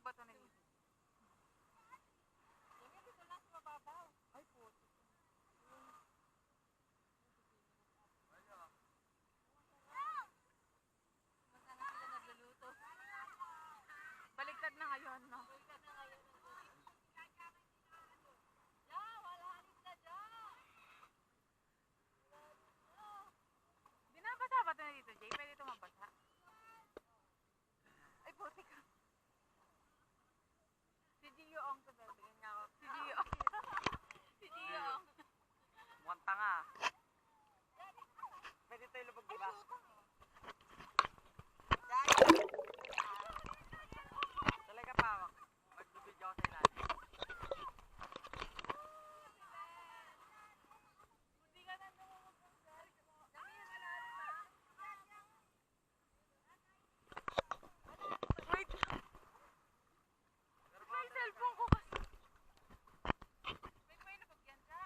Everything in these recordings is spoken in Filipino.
ang bato na dito. Yan dito lang sa mababaw. Ay po. Masana sila nagluluto. Baliktad na ngayon, no? Baliktad na ngayon. Wala na dyan. Binabasa ba ito na dito, Jay? Pwede ito mabasa? Ay, puti ka. Si Gio Ong to, bigyan niya ako. Si Gio Ong. Si Gio Ong. Mukhang tanga. Pwede tayo lubog, diba? Talaga pa ako. Magbibidyo ako sa ilalim. Buti ka na lumubog ng gari. Dami yung malalim, ha? Wait. May cellphone ko kasi. May lubog yan, ka?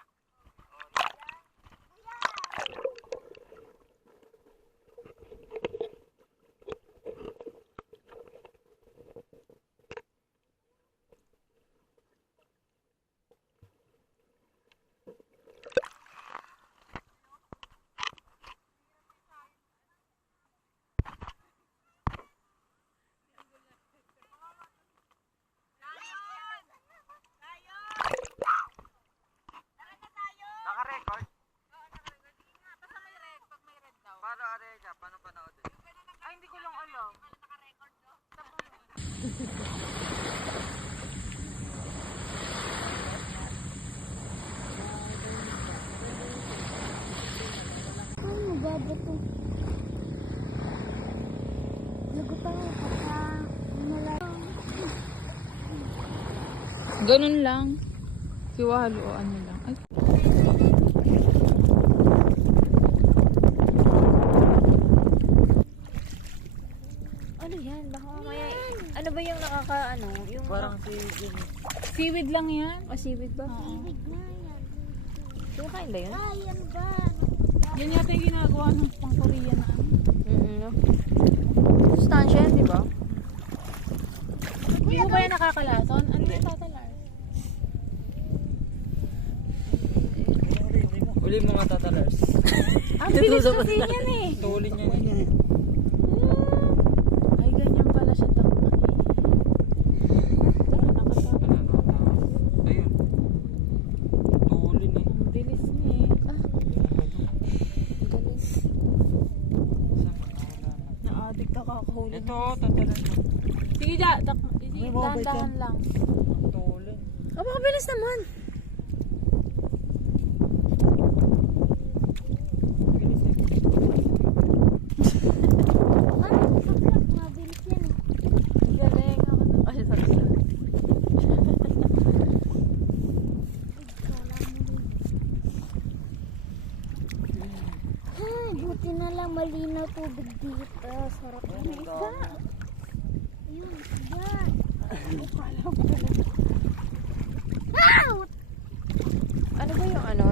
Naka-record? Oo, naka-record. Sige nga, basta may red. Pag may red daw. Paano are ka? Paano panood? Ay, hindi ko lang alam. Naka-record do? Ano ba ito? Nagupan ako sa malalang. Ganun lang. Siwalo o ano lang. Ay. Ano yan? Baka mamaya. Ano ba yung nakaka-ano? Yung Parang seaweed. Seaweed lang yan. O seaweed ba? Oo. Seaweed na yan. Kumakain ba yun? Ayan ba? Yan yata yung ginagawa ng pang-Korean na ano. No. Sustansya yan, di ba? Hindi mo ba yan nakakalason? Ano yung tatalar? Uli mga tatalers. Ang bilis kasi yan eh. Tuulin niya niya. Ay, ganyan pala siya takbo eh. Ayun. Tuulin eh. Ang bilis niya eh. Na-addict ka kakahuli. Ito, tatalers. Sige, Ja. Sige, May mabait dahan-dahan yan. lang. Tuulin. Mabilis naman. Bilis eh. Mabilis yan eh. Galing ako. Ay, sorry. Ay, buti na lang malinaw tubig dito. Sarap na isda. Ayun, isda. Wow! Ano ba yung ano?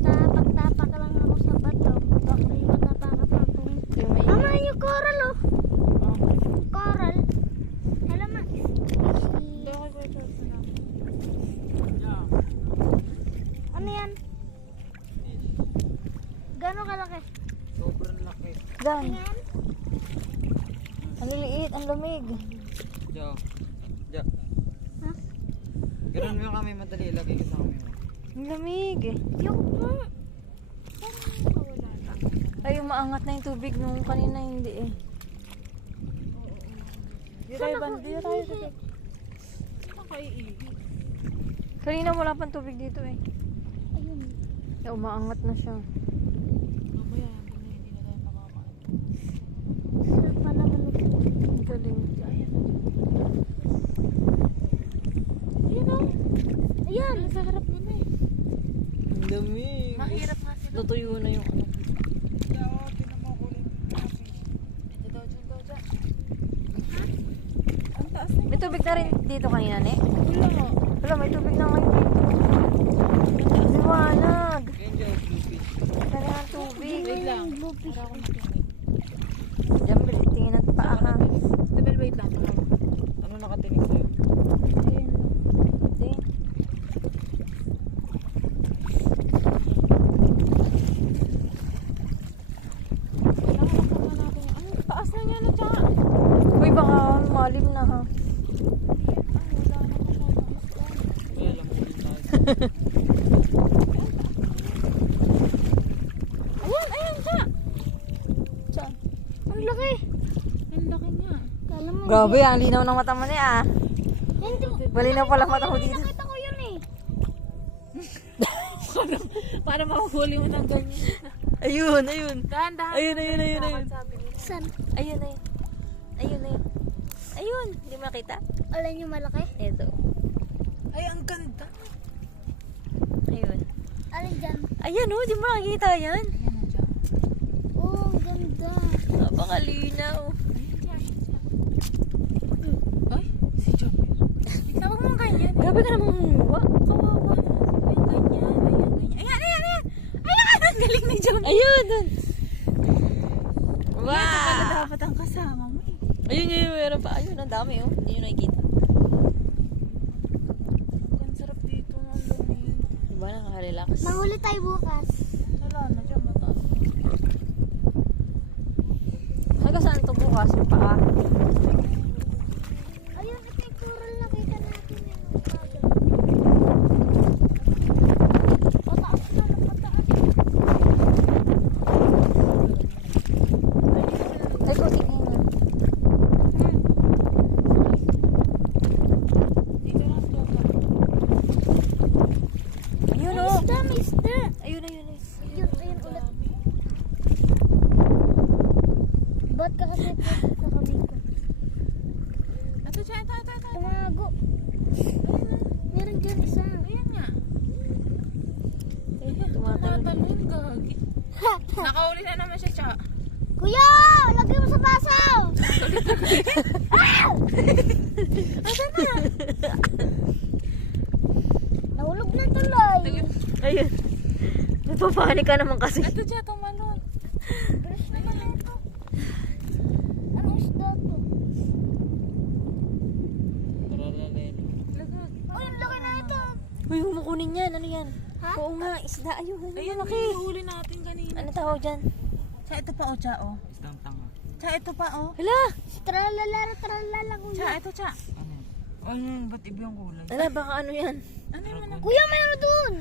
Tapak-tapak lang ako sa bato. Baka may matapakan ako. Yung may... Mama, yung coral oh. Oh. Coral. Alam mo, Doon ako i-choose na. ano yan? Gano'ng kalaki? Sobrang laki. Dan. Yan? Ang liliit, ang lamig. Jo. Jo. Ha? Ganun mo kami madali. Lagay ko sa kami mo. Ang lamig eh. Yung po. Ay, yung maangat na yung tubig nung kanina hindi eh. Di tayo bandi, di tayo sa kanina wala pang tubig dito eh. Ayun. Ya, umaangat na siya. Sarap pa naman ito. Ang galing. Ayun o. Ayan. Sa harap mo na eh. Ang lamig. Mahirap nga sila. Tutuyo na yung ano. Ito daw, dyan daw, dyan. Ang taas na. May tubig na rin dito kanina, ne? Wala. Wala, may tubig na ngayon dito. Liwanag. Enjoy bluefish. Dali ang tubig. Wait lang. Bluefish. Para akong tingin. Diyan, tingin at paa ha. Stable, wait lang. Ang laki. Ang laki niya. Kala mo Grabe, ang linaw ng mata mo niya ah. hindi. Malinaw pala mata mo dito. Nakita ko yun eh. Para mahuhuli mo ng ganyan. Ayun, ayun. Dahan-dahan. Ayun, ayun, ayun, ayun. Sabi niya. Saan? Ayun, ayun. Ayun, ayun. Ayun, hindi mo nakita? Alam niyo malaki? Ito. Ay, ang ganda. Ayun. Alin dyan? Ayan oh, di mo nakikita yan? Ayan na dyan. Oh, ang ganda. Napakalinaw. Ay, si Joby. Ikaw mo ganyan. Grabe ka namang humuwa. Kawawa. Ayan, ganyan. Ayan, ganyan. Ayan, ayan, ayan. Ayan, ang galing ni Joby. Ayun, dun. Wala Wow. dapat ang kasama mo eh. Ayun, yun, meron pa. Ayun, ang dami oh. Hindi nyo nakikita. Ang sarap dito ng lumig. Diba, nakaka-relax. Manghuli tayo bukas. Wala na dyan, mataas. Hanggang saan ito bukas? Yung paa. Ayun, ito yung coral na kita natin. Pataas na, pataas. Ay, kutik na yun. Dito lang dyan. Ayun May oh. isda, may isda. Ayun, ayun, ayun. Ayun, ayun ulit. Ba't ka kasi sa kamay ko? Ito dyan, ito. Tumago. Meron dyan isa. Ayan nga. Tumatalon. Tumatalon, gagi. Nakauli na naman siya, Cha. Kuya! Lagay mo sa baso! Asan na? Nahulog na tuloy. Ayun. Napapanik ka naman kasi. Ito dyan, tumalon. Bilis naman na ito. Anong isda to? Lagag. Uy, ang laki na ito. Uy, humukunin yan. Ano yan? Ha? Oo nga, isda. Ayun, Ayun, laki. huli natin kanina. Ano tawag dyan? Cha, ito pa, Cha, oh. Cha, ito pa, oh. Hala! Tralala, kuya. Cha, ito, Cha. Ano? Ba't iba yung kulay? Hala, baka ano yan? Ano yung mga... Kuya, mayroon dun.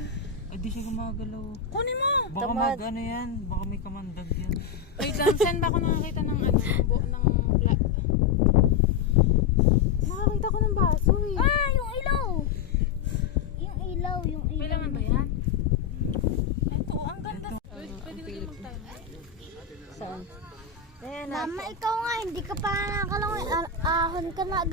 Ay, di siya gumagalaw. Kunin mo! Baka Tamad. ano yan? Baka may kamandag yan. Wait lang, saan ba ako nakakita ng ano? Ng black? Nakakita ko ng baso eh. Ah, yung ilaw. Yung ilaw, yung ilaw. May laman ba yan? Ito, ang ganda. Pwede ko din magtayo. Saan? Ayan na. Mama, ikaw nga, hindi ka pa nakalangoy. Ahon ka na agad.